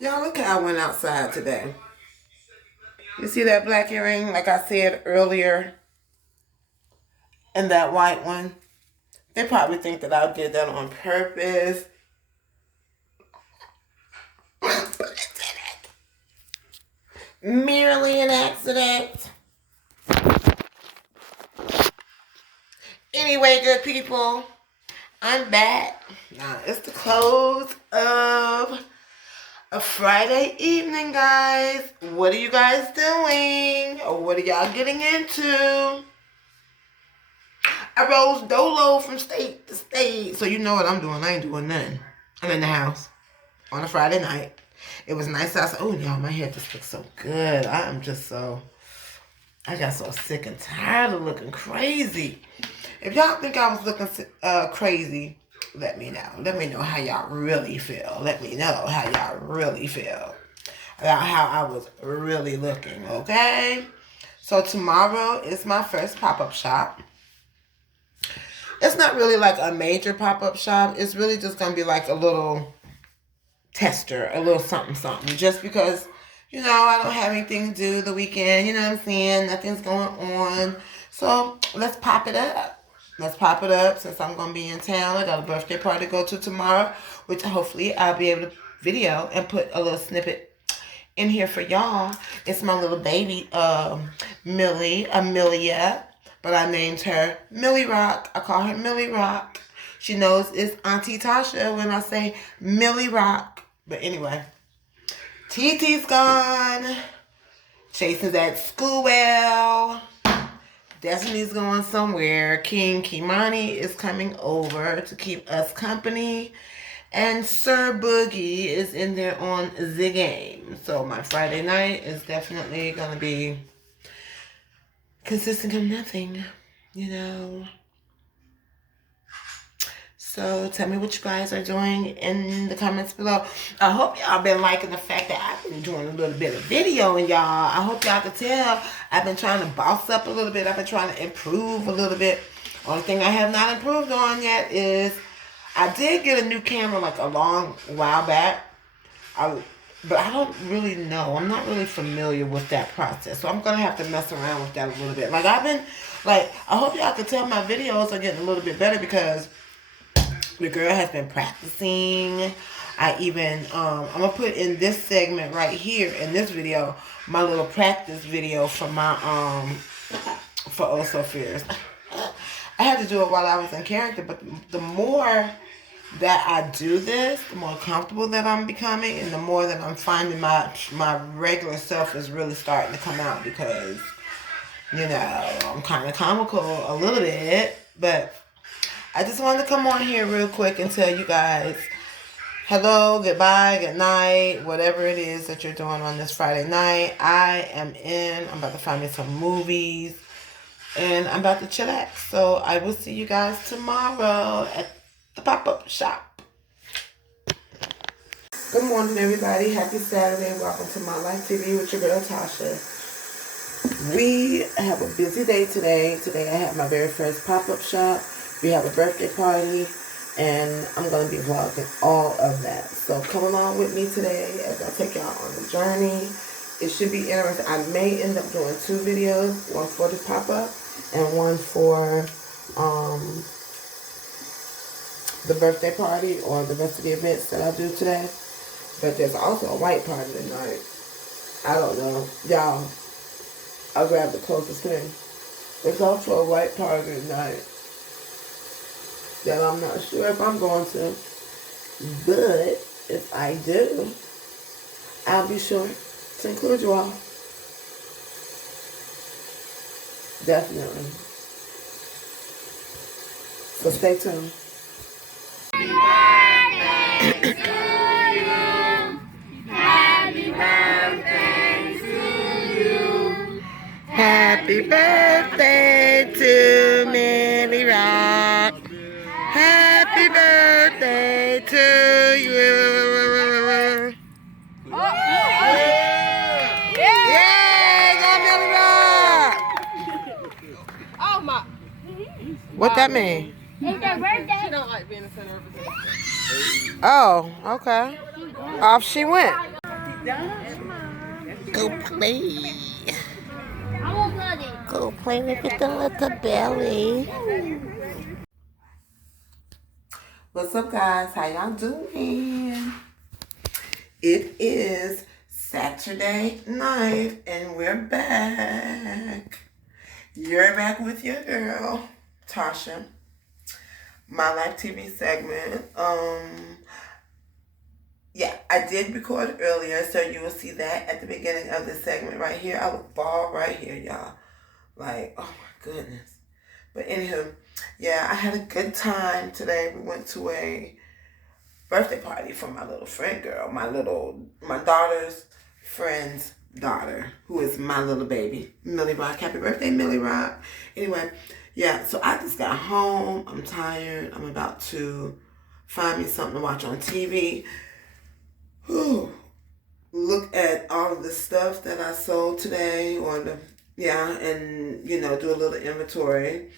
Y'all, look how I went outside today. You see that black earring, like I said earlier, and that white one? They probably think that I did that on purpose. Merely an accident. Anyway, good people, I'm back. Now, it's the close of a Friday evening, guys. What are you guys doing? Or what are y'all getting into? I rose dolo from state to state. So you know what I'm doing. I ain't doing nothing. I'm in the house on a Friday night. It was nice outside. Oh, y'all, my hair just looks so good. I got so sick and tired of looking crazy. If y'all think I was looking crazy, let me know. Let me know how y'all really feel. Let me know how y'all really feel about how I was really looking, okay? So tomorrow is my first pop-up shop. It's not really like a major pop-up shop. It's really just going to be like a little tester, a little something. Just because, you know, I don't have anything to do the weekend. You know what I'm saying? Nothing's going on. So let's pop it up. Let's pop it up since I'm going to be in town. I got a birthday party to go to tomorrow, which hopefully I'll be able to video and put a little snippet in here for y'all. It's my little baby, Amelia, but I named her Millie Rock. I call her Millie Rock. She knows it's Auntie Tasha when I say Millie Rock. But anyway, TT's gone. Jason's at school. Destiny's going somewhere. King Kimani is coming over to keep us company. And Sir Boogie is in there on the game. So my Friday night is definitely going to be consisting of nothing, you know. So tell me what you guys are doing in the comments below. I hope y'all been liking the fact that I've been doing a little bit of videoing, y'all. I hope y'all can tell I've been trying to boss up a little bit. I've been trying to improve a little bit. Only thing I have not improved on yet is I did get a new camera like a long while back. But I don't really know. I'm not really familiar with that process. So I'm going to have to mess around with that a little bit. I hope y'all can tell my videos are getting a little bit better because the girl has been practicing. I'm going to put in this segment right here in this video, my little practice video for my, for Oh So Fierce. I had to do it while I was in character, but the more that I do this, the more comfortable that I'm becoming, and the more that I'm finding my regular self is really starting to come out because, you know, I'm kind of comical a little bit, but I just wanted to come on here real quick and tell you guys hello, goodbye, good night, whatever it is that you're doing on this Friday night. I'm about to find me some movies, and I'm about to chillax. So I will see you guys tomorrow at the pop-up shop. Good morning, everybody. Happy Saturday. Welcome to My Life TV with your girl, Tasha. We have a busy day today. Today I have my very first pop-up shop. We have a birthday party, and I'm going to be vlogging all of that. So come along with me today as I take y'all on the journey. It should be interesting. I may end up doing 2 videos, one for the pop-up and one for the birthday party or the rest of the events that I do today. But there's also a white party tonight. I don't know. Y'all, I'll grab the closest thing. There's also a white party tonight that I'm not sure if I'm going to. But if I do, I'll be sure to include you all. Definitely. So stay tuned. Happy birthday to you. Happy birthday to Millie Rock. Happy birthday to you. Yeah, go Millie Rock. Oh my. What that mean? It's their birthday. She don't like being the center of attention. Oh, okay. Off she went. Go play. I won't play it. Go play with the little belly. What's up, guys? How y'all doing? It is Saturday night, and we're back. You're back with your girl, Tasha. My Life TV segment. Yeah, I did record earlier, so you will see that at the beginning of this segment right here. I look bald right here, y'all. Like, oh my goodness. But anywho, yeah, I had a good time today. We went to a birthday party for my little friend girl, my daughter's friend's daughter, who is my little baby, Millie Rock. Happy birthday, Millie Rock. Anyway, yeah, so I just got home. I'm tired. I'm about to find me something to watch on TV. Whew. Look at all of the stuff that I sold today, and do a little inventory.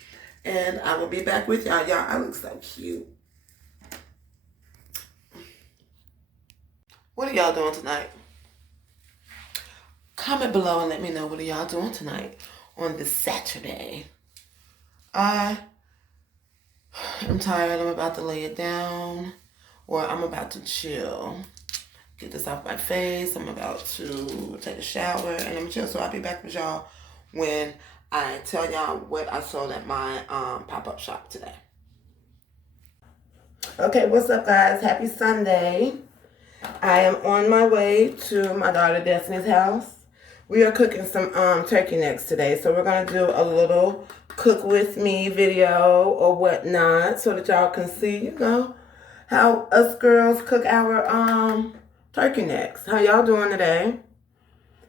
And I will be back with y'all. Y'all, I look so cute. What are y'all doing tonight? Comment below and let me know what are y'all doing tonight on this Saturday. I am tired. I'm about to lay it down, or I'm about to chill. Get this off my face. I'm about to take a shower and I'm chill. So I'll be back with y'all when I tell y'all what I sold at my pop-up shop today. Okay, what's up, guys? Happy Sunday. I am on my way to my daughter Destiny's house. We are cooking some turkey necks today. So we're going to do a little cook with me video or whatnot so that y'all can see, how us girls cook our turkey necks. How y'all doing today?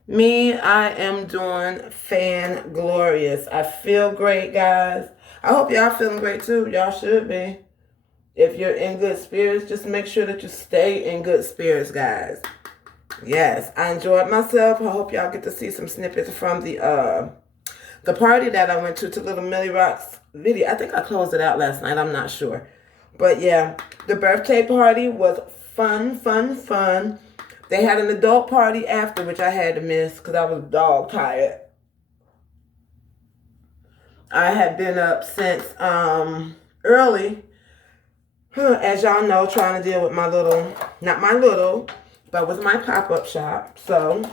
Me, I am doing fan-glorious. I feel great, guys. I hope y'all feeling great too. Y'all should be. If you're in good spirits, just make sure that you stay in good spirits, guys. Yes, I enjoyed myself. I hope y'all get to see some snippets from the party that I went to Little Millie Rock's video. I think I closed it out last night. I'm not sure. But yeah, the birthday party was fun. They had an adult party after, which I had to miss because I was dog tired. I had been up since early, as y'all know, trying to deal with with my pop-up shop. So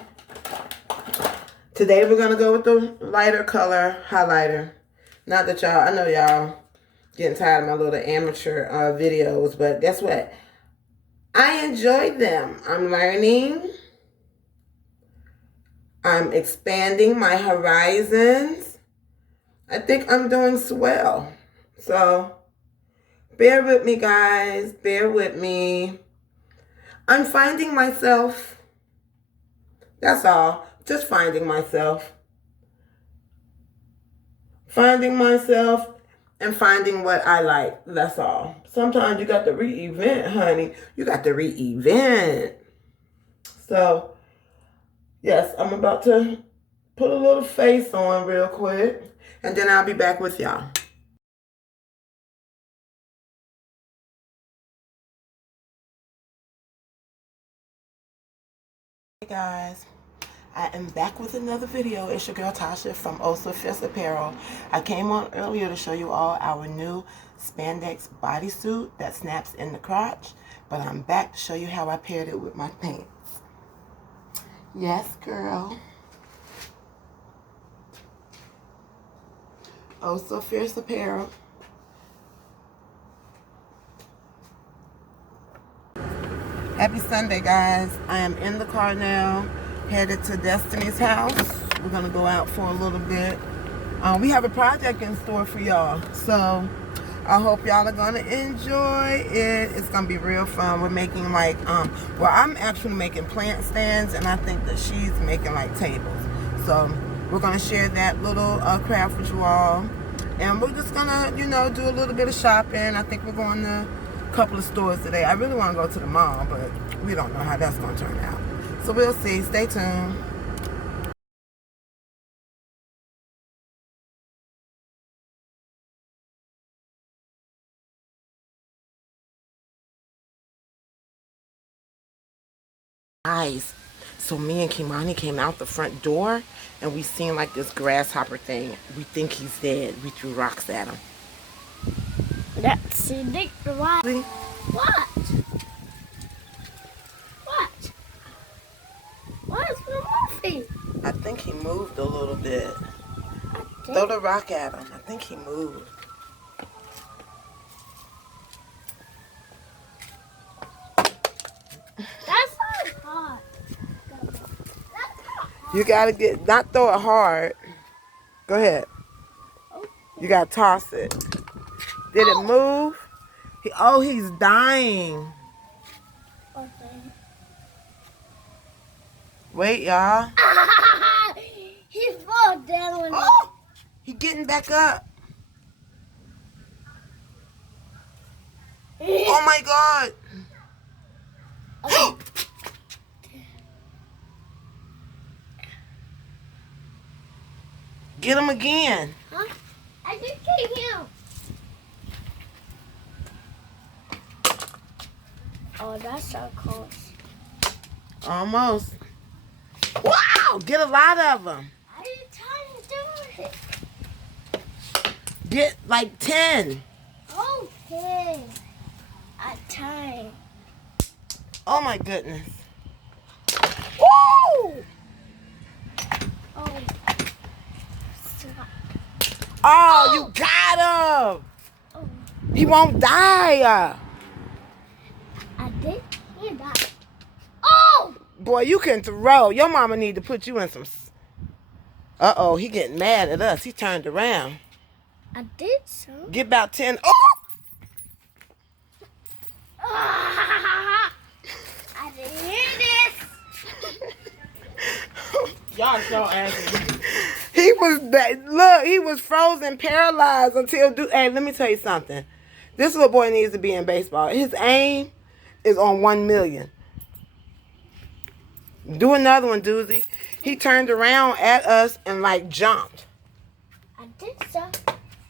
today we're going to go with the lighter color highlighter. Not that I know y'all getting tired of my little amateur videos, but guess what? I enjoyed them. I'm learning. I'm expanding my horizons. I think I'm doing swell. So bear with me, guys. Bear with me. I'm finding myself. That's all. Just finding myself. Finding myself and finding what I like. That's all. Sometimes you got to reinvent, honey. You got to reinvent. So, yes, I'm about to put a little face on real quick. And then I'll be back with y'all. Hey, guys. I am back with another video. It's your girl Tasha from Also Fierce Apparel. I came on earlier to show you all our new spandex bodysuit that snaps in the crotch, but I'm back to show you how I paired it with my pants. Yes, girl. Also Fierce Apparel. Happy Sunday, guys. I am in the car now, headed to Destiny's house. We're going to go out for a little bit. We have a project in store for y'all, so I hope y'all are going to enjoy it. It's going to be real fun. We're making I'm actually making plant stands, and I think that she's making tables. So we're going to share that little craft with you all. And we're just going to, do a little bit of shopping. I think we're going to a couple of stores today. I really want to go to the mall, but we don't know how that's going to turn out. So we'll see. Stay tuned. Guys, So me and Kimani came out the front door and we seen like this grasshopper thing. We think he's dead. We threw rocks at him. That's it. What? See? What? What? What is moving? I think he moved a little bit. I Throw the rock at him. I think he moved. That's not hard. That's not You gotta not throw it hard. Go ahead. hard. You gotta toss it. Did it move? He's dying. Okay. Wait, y'all. He fell down. Oh, he getting back up. Oh my God. Okay. Get him again. Huh? I just came here. Oh, that's so close. Almost. Wow, get a lot of them. I didn't try to do it. Get like 10. Okay. I tried. Oh my goodness. Woo! Oh. Stop. Oh, you got him. Oh. He won't die. I did hear that. Oh! Boy, you can throw. Your mama need to put you in some. Uh-oh, he getting mad at us. He turned around. I did so. Get about 10. Oh! I didn't hear this. Y'all so angry. He was look, he was frozen, paralyzed until hey, let me tell you something. This little boy needs to be in baseball. His aim is on 1 million. Do another one, Doozy. He turned around at us and like jumped. I did so.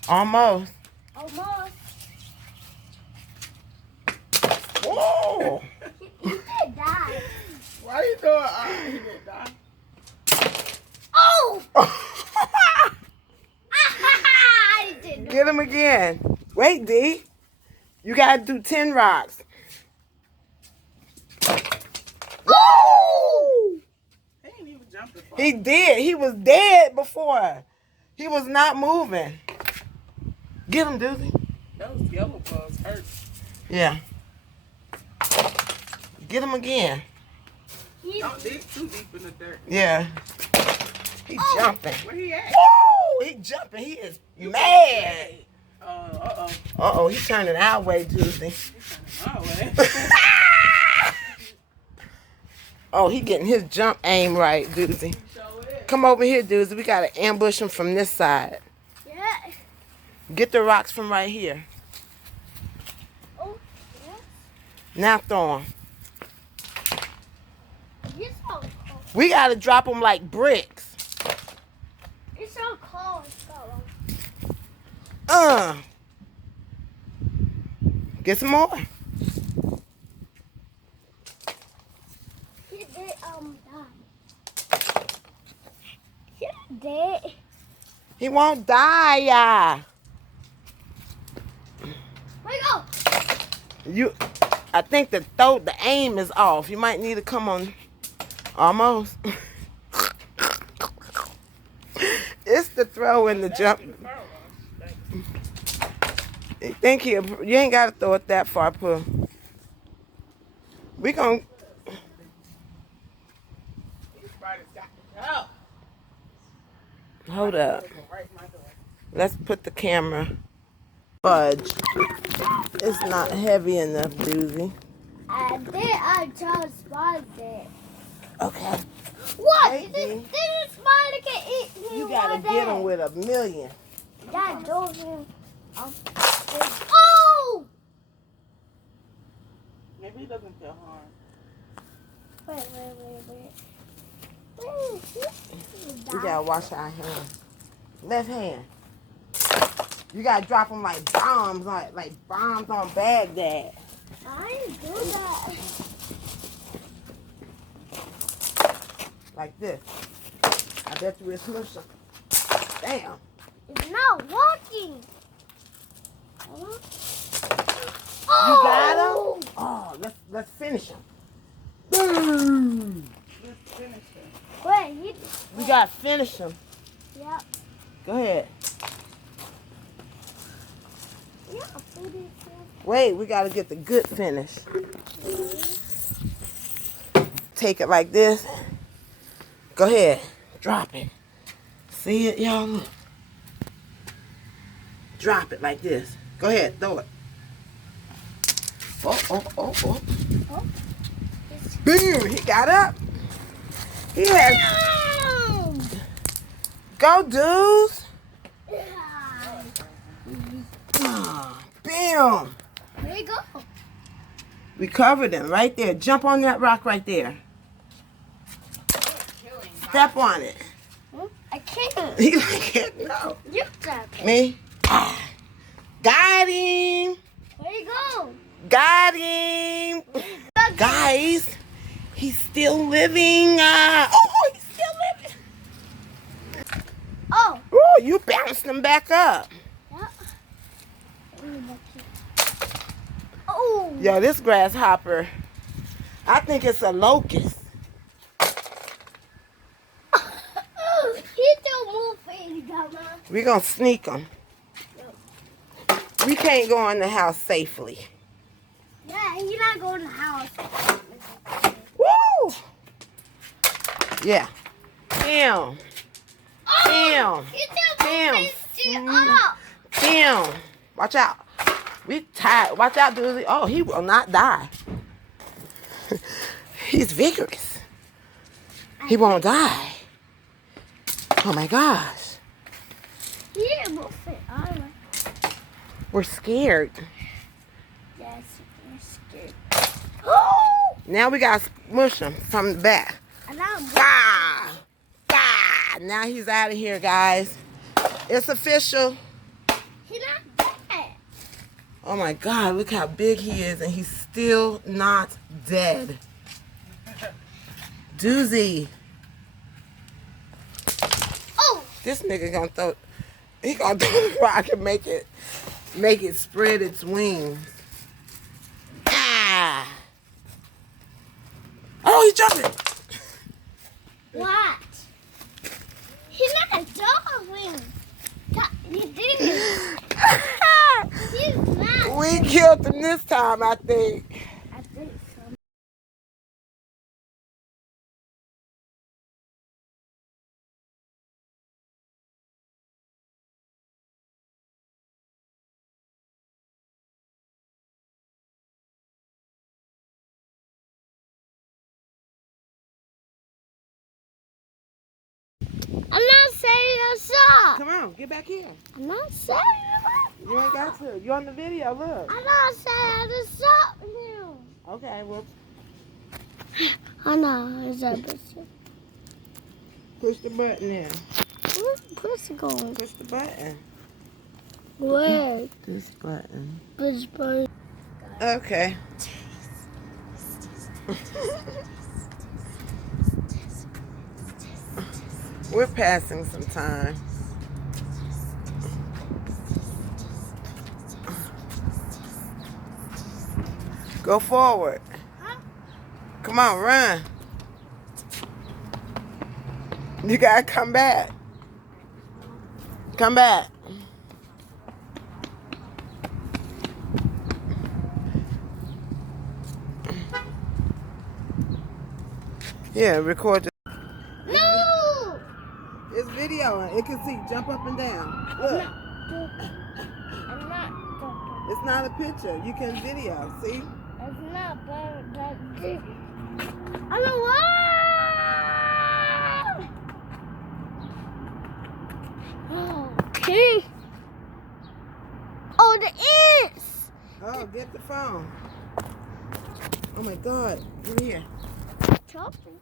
Almost. Almost. Whoa. He did die. Why you doing? He didn't die. Oh! I did. Get him again. Wait, D. You gotta do 10 rocks. Woo! He ain't even jumping. He did. He was dead before. He was not moving. Get him, Doozy. Those yellow bugs hurt. Yeah. Get him again. Don't dig too deep in the dirt. Yeah. He jumping. Where he at? Woo! He jumping. He is mad. Uh-oh. Uh-oh, he turning our way, Doozy. My way. Oh, he getting his jump aim right, Doozy. Come over here, Doozy. We got to ambush him from this side. Yeah. Get the rocks from right here. Oh, yeah. Now throw him. You're so cold. We got to drop them like bricks. It's so cold. Get some more. He did die. He did. He won't die. Wait, go. I think the aim is off. You might need to come on. Almost. It's the throw and the jump. You ain't got to throw it that far, Pooh. We gon' hold up. Let's put the camera. Fudge. It's not heavy enough, Doozy. I just spotted it. Okay. What? Hey, This D. spider can eat him. You gotta get him with 1 million. That drove him. Oh! Maybe he doesn't feel harm. Wait. We gotta wash our hands. Left hand. You gotta drop them like bombs, like bombs on Baghdad. I didn't do that. Like this. I bet you we'll smush them. Damn. It's not working. Hello? You got them? Oh, let's finish them. Boom. Let's finish it. Wait, We gotta finish them. yeah. Go ahead. Yeah, put it in. Wait, we gotta get the good finish. Take it like this. Go ahead. Drop it. See it, y'all? Look. Drop it like this. Go ahead, throw it. Oh. Boom, he got up. He has. Go, dudes. Bam. There you go. We covered him right there. Jump on that rock right there. Step on it. I can't. He can't. No. You step it. Me? Got him. Where you go? Got him. Guys, he's still living. He's still living. Oh. Oh, you bounced him back up. Yeah. Oh. Yo, this grasshopper, I think it's a locust. He still moving, Grandma. We're going to sneak him. We can't go in the house safely. Yeah, he's not going to the house. Woo! Yeah. Bam. Bam. He still moving. Bam. Bam. Watch out. We tired. Watch out, Doozy. Oh, he will not die. He's vigorous. He won't die. Oh my gosh. He didn't move it. I don't know. We're scared. Yes, we're scared. Now we got to smush him from the back. And I'm Ah! Ah! Now he's out of here, guys. It's official. He's not dead. Oh my God, look how big he is, and he's still not dead. Doozy. Oh! This nigga gonna throw, he gonna throw the rock and make it spread its wings. Ah! Oh, he's jumping. What? He's not a dog. He didn't. He's not. We killed him this time, I think. I think so. I'm not saying a song. Come on, get back here. I'm not saying a You ain't got to. You're on the video, look. I'm not saying a song now. Okay, well, I know. Is that pussy? push the button in. Where's the pussy going? Push the button. Where? This button. Push button. Okay. We're passing some time. Go forward. Huh? Come on, run. You gotta come back. Come back. Yeah, record the. No! It's video. It can see jump up and down. Look, I'm not jumping. it's not a picture. You can video. See? It's not, but I don't want. Okay. Oh, the ants. Oh, get the phone. Oh my God. Come here. Chopping.